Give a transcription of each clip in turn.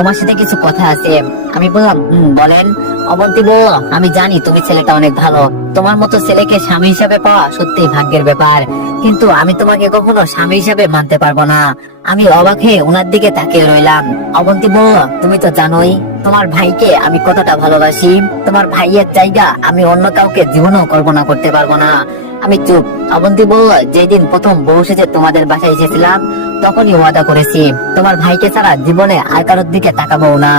তোমার সাথে কিছু কথা আছে। আমি বললাম বলেন। অবন্তী বলল, আমি জানি তুমি ছেলেটা অনেক ভালো, তোমার মতো ছেলেকে স্বামী হিসাবে পাওয়া সত্যি ভাগ্যের ব্যাপার, কিন্তু আমি তোমাকে কখনো স্বামী হিসাবে মানতে পারবো না। আমি অবাক হয়ে ওনার দিকে তাকিয়ে রইলাম। অবন্তী বলল, তুমি তো জানোই তোমার ভাইকে আমি কতটা ভালোবাসি, তোমার ভাইয়ের জায়গা আমি অন্য কাউকে জীবনেও কল্পনা করতে পারবো না। আমি চুপ। অবন্তী বলল, যেদিন প্রথম বউ সেজে তোমাদের বাসায় এসেছিলাম তখনই ওয়াদা করেছি তোমার ভাইকে ছাড়া জীবনে আর কারোর দিকে তাকাবো না।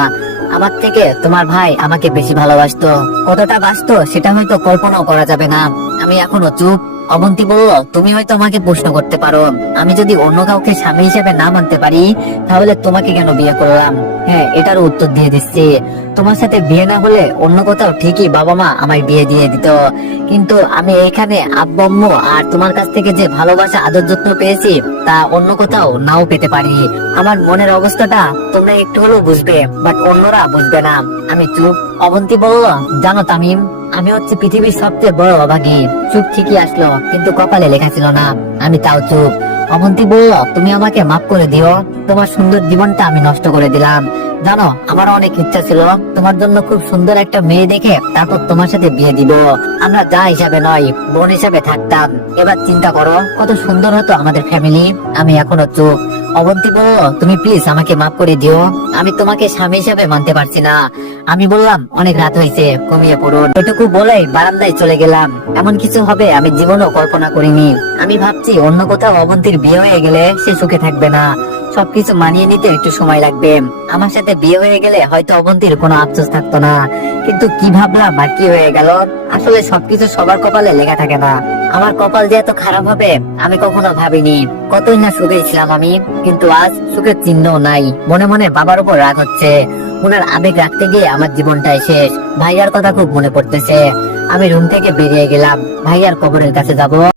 আমার থেকে তোমার ভাই আমাকে বেশি ভালোবাসতো, কতটা বাসতো সেটা হয়তো কল্পনাও করা যাবে না। আমি এখনো চুপ। অবন্তী বলল, তুমি হয়তো আমাকে প্রশ্ন করতে পারো, আমি যদি অন্য কাউকে স্বামী হিসেবে না মানতে পারি তাহলে তোমাকে কেন বিয়ে করলাম? হ্যাঁ, এটারও উত্তর দিয়ে দিচ্ছি। তোমার সাথে বিয়ে না হলে অন্য কোথাও ঠিকই বাবা মা আমায় বিয়ে দিয়ে দিত, কিন্তু আমি এখানে আব্বু আম্মু আর তোমার কাছ থেকে যে ভালোবাসা আদর যত্ন পেয়েছি তা অন্য কোথাও নাও পেতে পারি। আমার মনের অবস্থাটা তোমরা একটু হলেও বুঝবে, বাট অন্যরা বুঝবে না। আমি চুপ। অবন্তী বলল, জানো তামিম, আমি হচ্ছে পৃথিবীর সবচেয়ে বড় অভাগী। চুপ ঠিকই আসলো, কিন্তু কপালে লেখা ছিল না। আমি তাও চুপ। অবন্তী বলল, তুমি আমাকে মাফ করে দিও, তোমার সুন্দর জীবনটা আমি নষ্ট করে দিলাম। জানো, আমার অনেক ইচ্ছা ছিল তোমার জন্য খুব সুন্দর একটা মেয়ে দেখে তারপর তোমার সাথে বিয়ে দিব, আমরা যা হিসাবে নয় বোন হিসাবে থাকতাম। এবার চিন্তা করো কত সুন্দর হতো আমাদের ফ্যামিলি। আমি এখনো চুপ। অবন্তী বলল, তুমি প্লিজ আমাকে মাফ করে দিও, আমি তোমাকে স্বামী হিসাবে মানতে পারছি না। আমি বললাম, অনেক রাত হয়েছে, ঘুমিয়ে পড়ুন। এটুকু বলেই বারান্দায় চলে গেলাম। এমন কিছু হবে আমি জীবনও কল্পনা করিনি। আমি ভাবছি অন্য কোথাও অবন্তীর বিয়ে হয়ে গেলে সে সুখে থাকবে না, সবকিছু মানিয়ে নিতে একটু সময় লাগবে। আমার সাথে বিয়ে হয়ে গেলে হয়তো অবন্তীর কোনো আফসোস থাকতো না, কিন্তু কি ভাবলাম আর কি হয়ে গেল। আসলে সবকিছু সবার কপালে লেখা থাকে না। আমার কপাল যে এত খারাপ হবে আমি কখনো ভাবিনি। কতই না সুখে ছিলাম আমি, কিন্তু আজ সুখের চিহ্নও নাই। মনে মনে বাবার উপর রাগ হচ্ছে, ওনার আবেগ রাখতে গিয়ে আমার জীবনটাই শেষ। ভাইয়ার কথা খুব মনে পড়তেছে। আমি রুম থেকে বেরিয়ে গেলাম, ভাইয়ার কবরের কাছে যাব।